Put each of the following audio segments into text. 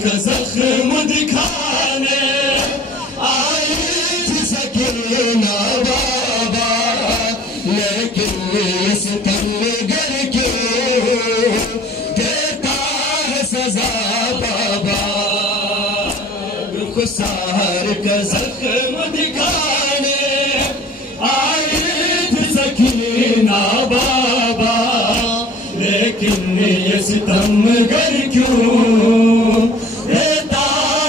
کا زخم دکھانے آئی تھی سکینہ بابا، لیکن اس تنگر کیوں دیتا ہے سزا بابا؟ رخسار کا زخم دکھانے آئی تھی سکینہ بابا، لیکن یہ ستمگر کیوں دیتا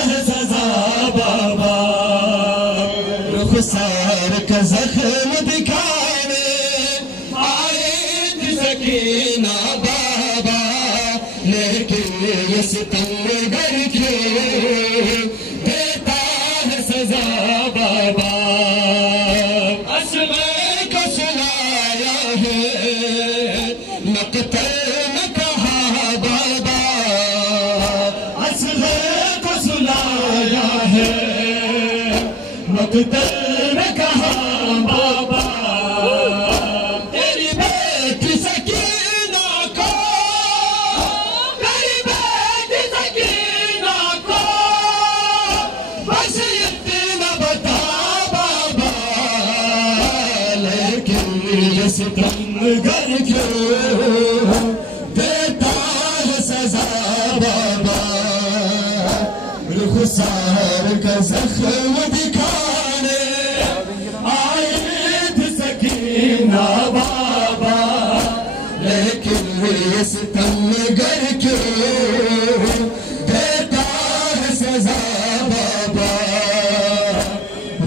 ہے سزا بابا؟ رخسار کا زخم دکھانے آئی تھی سکینہ بابا، لیکن یہ ستمگر کیوں دیتا ہے سزا بابا؟ اسمے کو سنایا ہے مقتل میں کہا بابا، اصغر کو سنایا ہے مقتل میں کہا بابا، تیری بیٹی سکینہ کو، تیری بیٹی سکینہ کو بس اتنا بتا بابا، لیکن یہ ستمگر کیوں دیتا ہے سزا بابا؟ رخسار کا زخم دکھانے آئی تھی سکینہ بابا، لیکن یہ ستمگر کیوں دیتا ہے سزا بابا؟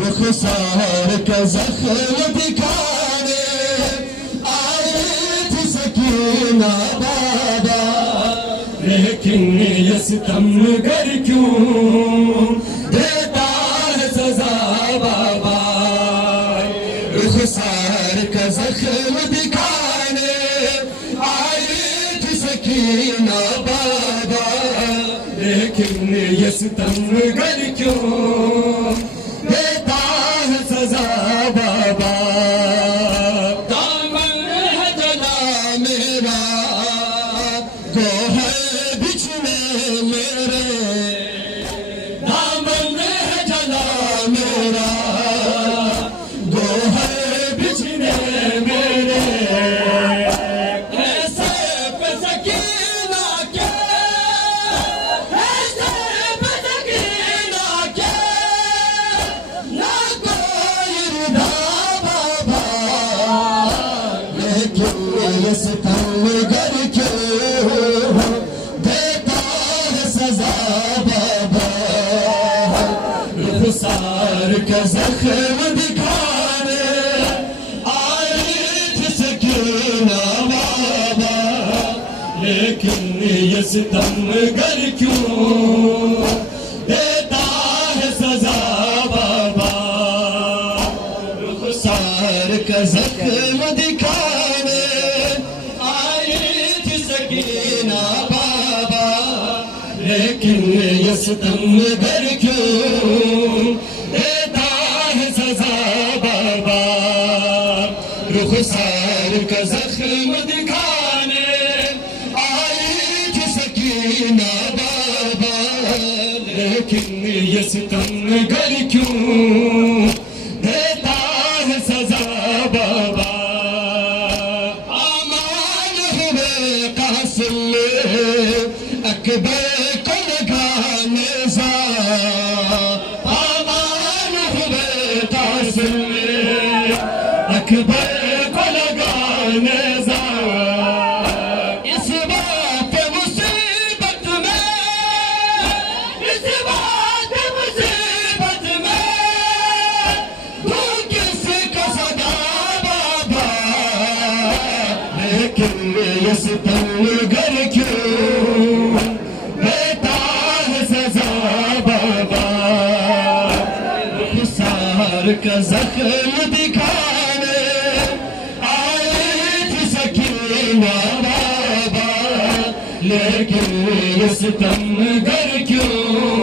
رخسار کا زخم دکھانے آئی تھی سکینہ بابا، لیکن یہ ستمگر کیوں دیتا ہے سزا بابا؟ رخسار کا زخم دکھانے آئی تھی سکینہ بابا، لیکن یہ ستمگر کیوں دیتا ہے سزا بابا؟ دامن ہے جلا میرا گوہر بچھنے میرے، دامن ہے جلا میرا گوہر بچھنے میرے، ایسے پہ سکینہ کے، ایسے پہ سکینہ کے نہ کوئی ردا بابا، لیکن یہ ستمگر کیوں دیتا ہے سزا بابا؟ رخسار کا زخم دکھانے آئی تھی سکینہ بابا، لیکن یہ ستمگر کیوں دیتا ہے سزا بابا؟ رخسار کا زخم دکھانے آئی تھی سکینہ بابا، لیکن یہ ستمگر کیوں دیتا ہے سزا بابا؟ رخسار کا زخم دکھانے آئی تھی سکینہ بابا، لیکن یہ ستمگر کیوں دیتا ہے سزا بابا؟ آمان ہوئے قاسم اکبر کو لگانے سا، آمان ہوئے قاسم اکبر کو لگانے سا، اس بات مصیبت میں، اس بات مصیبت میں تو کس کو صدا بابا، لیکن یہ ستمگر کیوں دیتا ہے سزا بابا؟ رخسار کا زخم دکھانے آئی تھی سکینہ بابا، لیکن یہ ستمگر کیوں